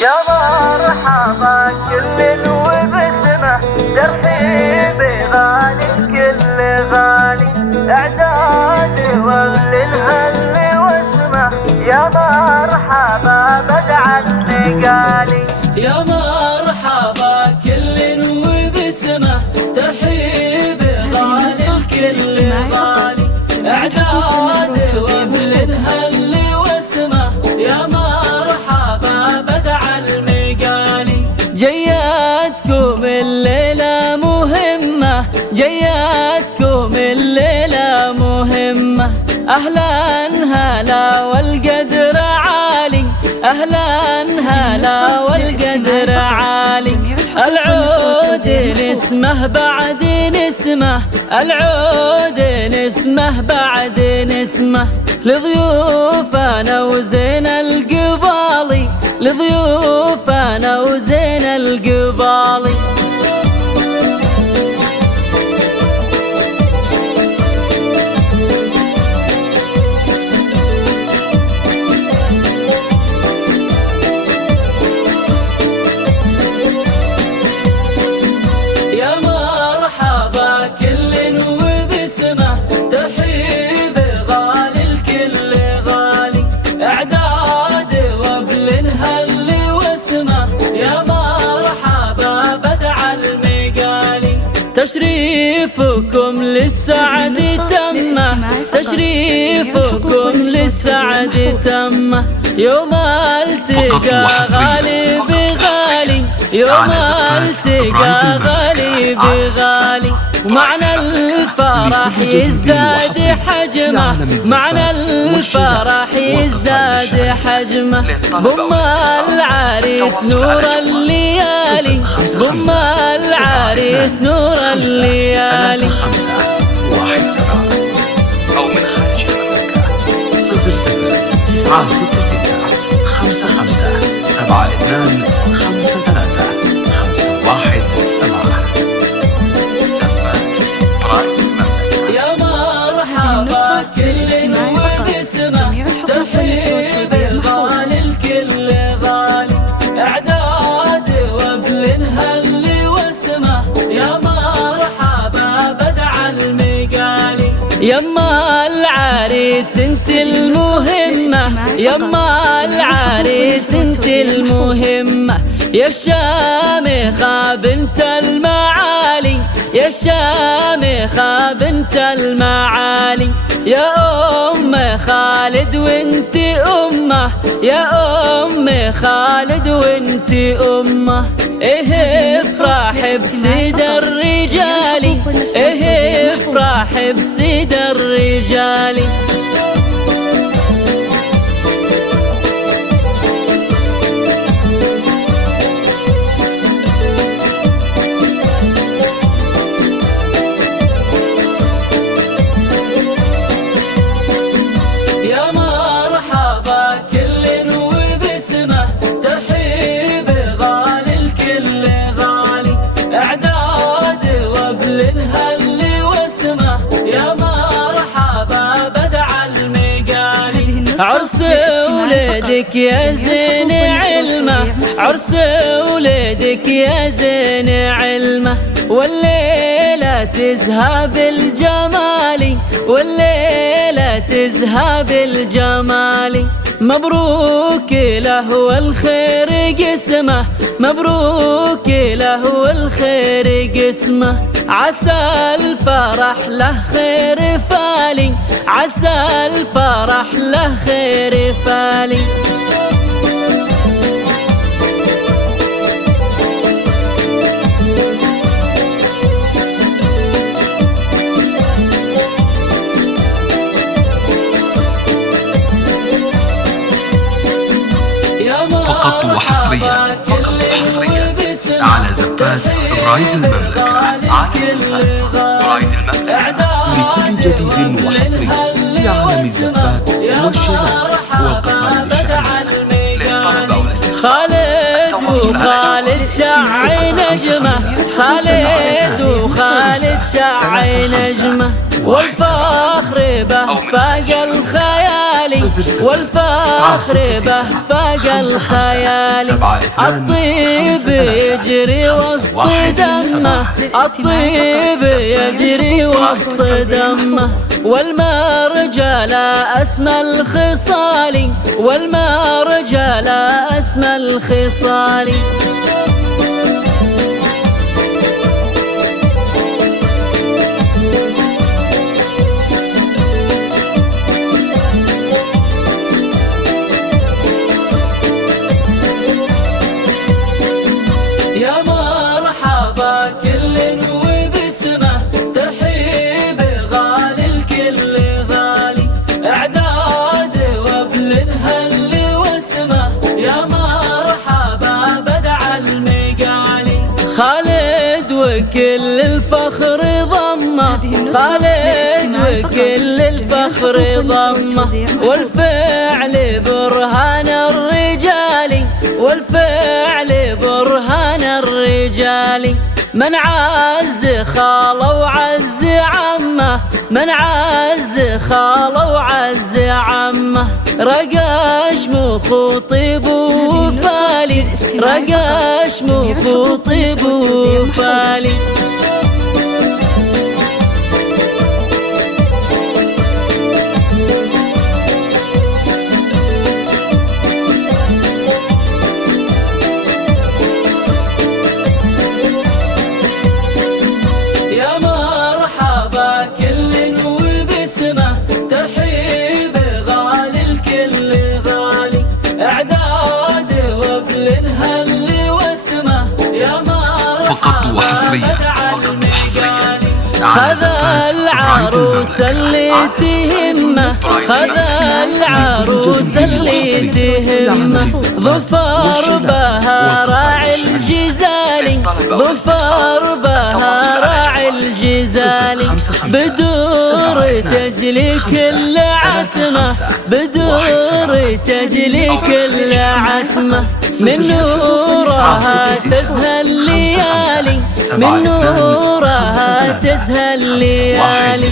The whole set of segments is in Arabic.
يا مرحبا كل وبسمه ترحيب غالي الكل غالي اعداد وغل الهل واسمه يا مرحبا بدع النقالي يا مرحبا كل وبسمه ترحيب غالي الكل غالي اعداد وغل الهل واسمه يا مرحبا بدع المقالي. جياتكم الليلة مهمة جياتكم الليلة مهمة أهلا هلا والقدر عالي أهلا هلا والقدر عالي. العود نسمه بعد نسمه العود نسمه بعد نسمه لضيوفنا وزين القبالي لضيوفنا وزين القبالي. يا مرحبا كل وبسمه ترحيب غالي الكل غالي اعداد وبل هل واسمه يا مرحبا بدع المقالي. تشريفكم للسعد تمه تشريفكم للسعد تمه يوم التقى غالي بغالي يوم التقى غالي بغالي. ومعنى الفرح يزداد حجمه معنى الفرح يزداد حجمه. بم العريس نور الليالي بم العريس نور الليالي. 517 أو من خارج المملكة 00 يا مرحبا كل وبسمه ترحيب غالي الكل غالي اعداد وبل هل واسمه يا مرحبا بدع المقالي. يما العريس انت المهمة يما العريس انت المهمة يا الشامخة بنت المعالي يا الشامخة بنت المعالي. يا أم خالد وانت أمه يا أم خالد وانت أمه. إيه افرح بسيد الرجال إيه افرح بسيد الرجال. يا مرحبا كل وبسمه ترحيب غالي الكل غالي اعداد وبل هل واسمه يا مرحبا بدع المقالي. عرس ولدك يا زين علمه عرس ولدك يا زين علمه والليلة تزهى بالجمال والليلة تزهى بالجمال. مبروك له والخير قسمه مبروك له والخير قسمه. عسى الفرح له خير فالي عسى الفرح له خير فالي. فقط وحصريا على زفات برايد المملكة لكل جديد وحصري في عالم الزفات والشباب والقصائد الشعرية. خالد وخالد شعي نجمه، خالد وخالد شعي نجمه، والفخر به فاق الخيالي، والفخر به فاق الخيالي. الطيب يجري وسط دمه، الطيب يجري وسط دمه، والمرجله اسمى الخصال، والمرجله اسمى الخصال. يا مرحبا كل وبسمه، ترحيب غالي الكل غالي، اعداد وابل هل واسمه، يا مرحبا بدع المقالي. خالد وكل الفخر ضمه، خالد وكل الفخر ضمه، والفعل برهان الرجال، والفعل برهان الرجال. من عز خاله وعز عمه، من عز خاله وعز عمه، رقاش مخوطب وفالي، رقاش مخوطب وفالي. ترحيب غالي الكل غالي، اعداد وابل هل واسمه، يا مرحبا فقط وحصريا خذ العروس اللي تهمه، خذ العروس اللي تهمه، ظفر بها راعي الجزالي، ظفر بها راعي الجزالي. بدور تجلي كل عتمه، بدور تجلي كل عتمه، من نورها تزهى الليالي، من نورها تزهى الليالي.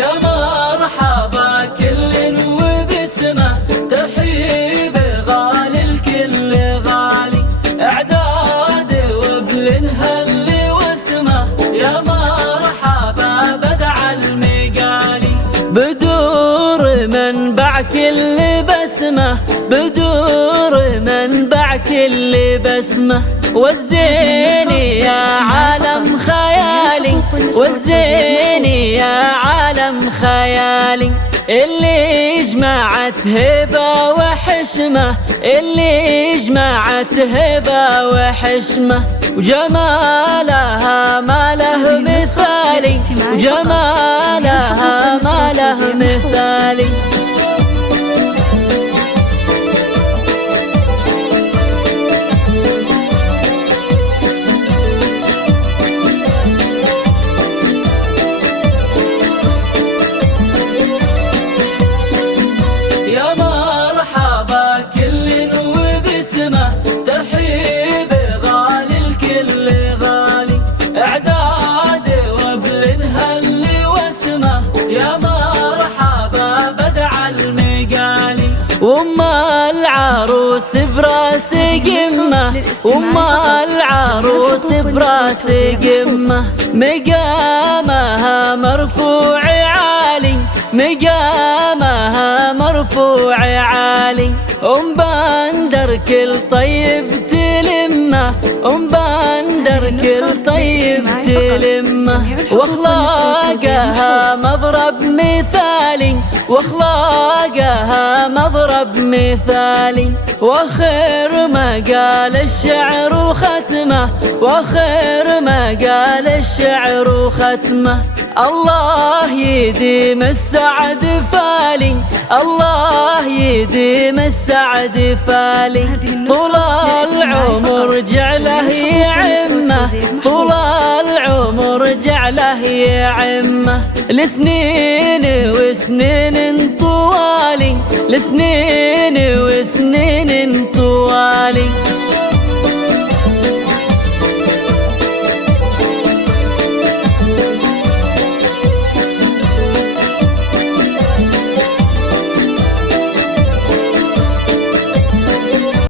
يا مرحبا كل وبسمه، ترحيب غالي الكل غالي، اعداد وابل هل واسمه، يا مرحبا بدع المقالي. بدور منبع كل بسمه، بدور منبع كل بسمه، والزين يا عالم خيالي، والزين يا عالم خيالي. اللي جمعت هبة وحشمة، اللي جمعت هبة وحشمة، وجمالها ما له مثالي، وجمالها ما له مثالي. يا مرحبا كل وبسمه، ترحيب غالي الكل غالي، اعداد وابل هل واسمه، يا مرحبا بدع المقالي. وام العروس براس قمه، وام العروس براس قمه، مقامها مرفوع عالي، مقامها مرفوع عالي. بندر كل طيب تلمه، بندر كل طيب تلمه، واخلاقها مضرب مثالي، واخلاقها مضرب مثالي. واخر ما قال الشعر وختمه، واخر ما قال الشعر وختمه، الله يديم السعد فالي، الله يديم السعد فالي، طول العمر جعله يعمه، طول العمر جعله يعمه، لسنين وسنين طوالي، لسنين وسنين